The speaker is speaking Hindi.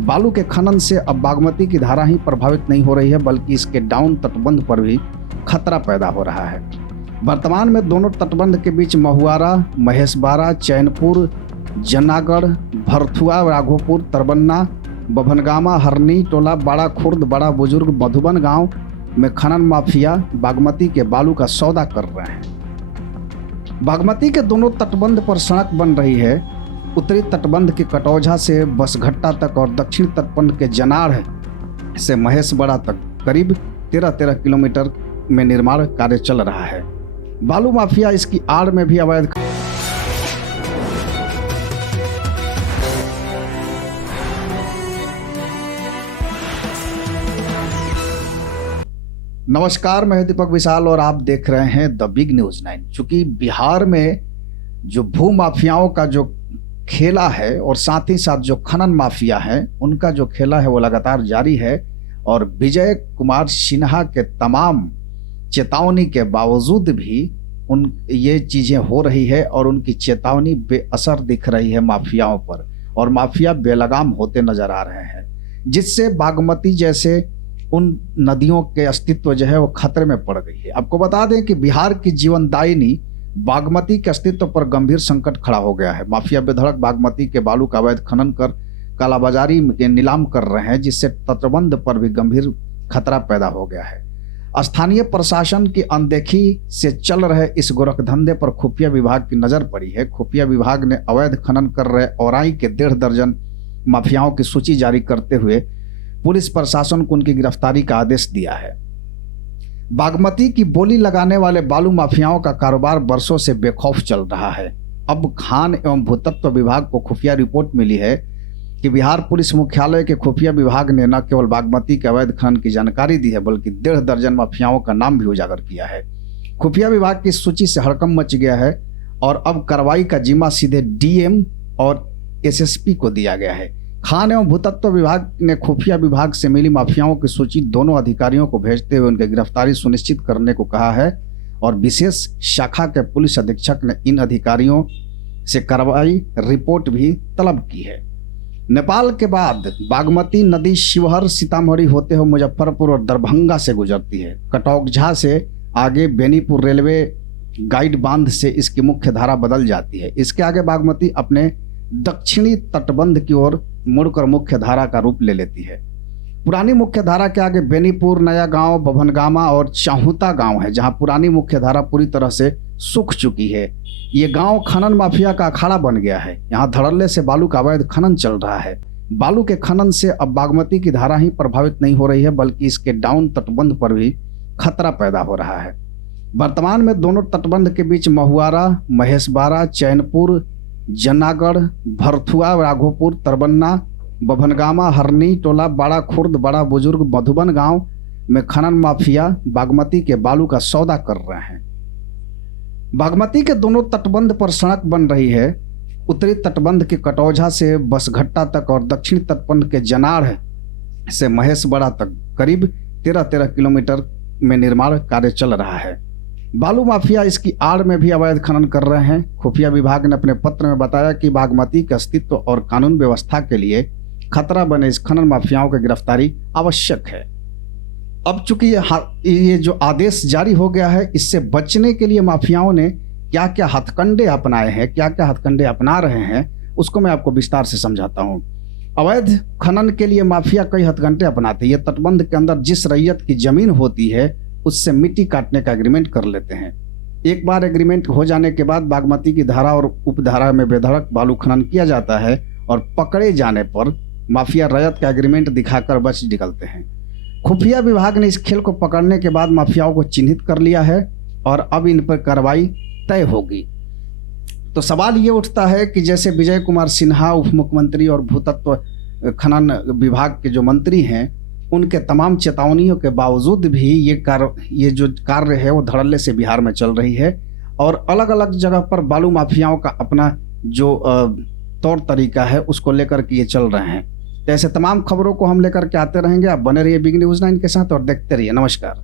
बालू के खनन से अब बागमती की धारा ही प्रभावित नहीं हो रही है, बल्कि इसके डाउन तटबंध पर भी खतरा पैदा हो रहा है। वर्तमान में दोनों तटबंध के बीच महुआरा, महेशबारा, चैनपुर, जनागढ़, भरथुआ, राघोपुर, तरबन्ना, बभनगामा, हरनी टोला, बड़ा खुर्द, बड़ा बुजुर्ग, मधुबन गांव में खनन माफिया बागमती के बालू का सौदा कर रहे हैं। बागमती के दोनों तटबंध पर सड़क बन रही है। उत्तरी तटबंध के कटौझा से बसघट्टा तक और दक्षिण तटबंध के जनाड़ से महेशबड़ा तक करीब 13 किलोमीटर में निर्माण कार्य चल रहा है। बालू माफिया इसकी आड़ में भी अवैध नमस्कार, मैं दीपक विशाल और आप देख रहे हैं द बिग न्यूज़ 9। चूंकि बिहार में जो भू माफियाओं का जो खेला है और साथ ही साथ जो खनन माफिया है उनका जो खेला है वो लगातार जारी है और विजय कुमार सिन्हा के तमाम चेतावनी के बावजूद भी ये चीज़ें हो रही है और उनकी चेतावनी बेअसर दिख रही है माफियाओं पर और माफिया बेलगाम होते नजर आ रहे हैं, जिससे बागमती जैसे उन नदियों के अस्तित्व जो है वो खतरे में पड़ गई है। आपको बता दें कि बिहार की जीवनदायिनी बागमती के अस्तित्व पर गंभीर संकट खड़ा हो गया है। माफिया बेधड़क बागमती के बालू का अवैध खनन कर कालाबाजारी के नीलाम कर रहे हैं, जिससे तटबंध पर भी गंभीर खतरा पैदा हो गया है। स्थानीय प्रशासन की अनदेखी से चल रहे इस गोरखधंधे पर खुफिया विभाग की नजर पड़ी है। खुफिया विभाग ने अवैध खनन कर रहे औराई के 1.5 दर्जन माफियाओं की सूची जारी करते हुए पुलिस प्रशासन को उनकी गिरफ्तारी का आदेश दिया है। बागमती की बोली लगाने वाले बालू माफियाओं का कारोबार वर्षों से बेखौफ चल रहा है। अब खान एवं भूतत्व विभाग को खुफिया रिपोर्ट मिली है कि बिहार पुलिस मुख्यालय के खुफिया विभाग ने न केवल बागमती के अवैध खनन की जानकारी दी है, बल्कि 1.5 दर्जन माफियाओं का नाम भी उजागर किया है। खुफिया विभाग की सूची से हड़कंप मच गया है और अब कार्रवाई का जिम्मा सीधे डीएम और एसएसपी को दिया गया है। खान एवं भूतत्व विभाग ने खुफिया विभाग से मिली माफियाओं की सूची दोनों अधिकारियों को भेजते हुए उनकी गिरफ्तारी सुनिश्चित करने को कहा है और विशेष शाखा के पुलिस अधीक्षक ने इन अधिकारियों से कार्रवाई रिपोर्ट भी तलब की है। नेपाल के बाद बागमती नदी शिवहर, सीतामढ़ी होते हुए मुजफ्फरपुर और दरभंगा से गुजरती है। कटौझा से आगे बेनीपुर रेलवे गाइड बांध से इसकी मुख्य धारा बदल जाती है। इसके आगे बागमती अपने दक्षिणी तटबंध की ओर मुड़कर मुख्य धारा का रूप ले लेती है। पुरानी मुख्य धारा के आगे बेनीपुर, नया गांव, बभनगामा और चाहुता गांव है, जहां पुरानी मुख्य धारा पूरी तरह से सूख चुकी है। ये गांव खनन माफिया का अखाड़ा बन गया है। यहाँ धड़ल्ले से बालू का अवैध खनन चल रहा है। बालू के खनन से अब बागमती की धारा ही प्रभावित नहीं हो रही है, बल्कि इसके डाउन तटबंध पर भी खतरा पैदा हो रहा है। वर्तमान में दोनों तटबंध के बीच महुआरा, महेशबारा, चैनपुर, जनागढ़, भरथुआ, राघोपुर, तरबन्ना, बभनगामा, हरनी टोला, बड़ा खुर्द, बड़ा बुजुर्ग, मधुबन गांव में खनन माफिया बागमती के बालू का सौदा कर रहे हैं। बागमती के दोनों तटबंध पर सड़क बन रही है। उत्तरी तटबंध के कटौझा से बसघट्टा तक और दक्षिण तटबंध के जनाड़ से महेशबड़ा तक करीब 13 किलोमीटर में निर्माण कार्य चल रहा है। बालू माफिया इसकी आड़ में भी अवैध खनन कर रहे हैं। खुफिया विभाग ने अपने पत्र में बताया कि बागमती के अस्तित्व और कानून व्यवस्था के लिए खतरा बने इस खनन माफियाओं की गिरफ्तारी आवश्यक है। अब चूंकि ये जो आदेश जारी हो गया है, इससे बचने के लिए माफियाओं ने क्या क्या हथकंडे अपनाए हैं, क्या क्या हथकंडे अपना रहे हैं, उसको मैं आपको विस्तार से समझाता हूँ। अवैध खनन के लिए माफिया कई हथकंडे अपनाते हैं। ये तटबंध के अंदर जिस रैयत की जमीन होती है उससे मिट्टी काटने का एग्रीमेंट कर लेते हैं। एक बार एग्रीमेंट हो जाने के बाद बागमती की धारा और उपधारा में बेधड़क बालू खनन किया जाता है और पकड़े जाने पर माफिया रैयत का एग्रीमेंट दिखाकर बच निकलते हैं। खुफिया विभाग ने इस खेल को पकड़ने के बाद माफियाओं को चिन्हित कर लिया है और अब इन पर कार्रवाई तय होगी। तो सवाल ये उठता है कि जैसे विजय कुमार सिन्हा उप मुख्यमंत्री और भूतत्व खनन विभाग के जो मंत्री हैं, उनके तमाम चेतावनियों के बावजूद भी ये जो कार्य है वो धड़ल्ले से बिहार में चल रही है और अलग अलग जगह पर बालू माफियाओं का अपना जो तौर तरीका है उसको लेकर के ये चल रहे हैं। तो ऐसे तमाम खबरों को हम लेकर के आते रहेंगे। आप बने रहिए बिग न्यूज़ 9 के साथ और देखते रहिए। नमस्कार।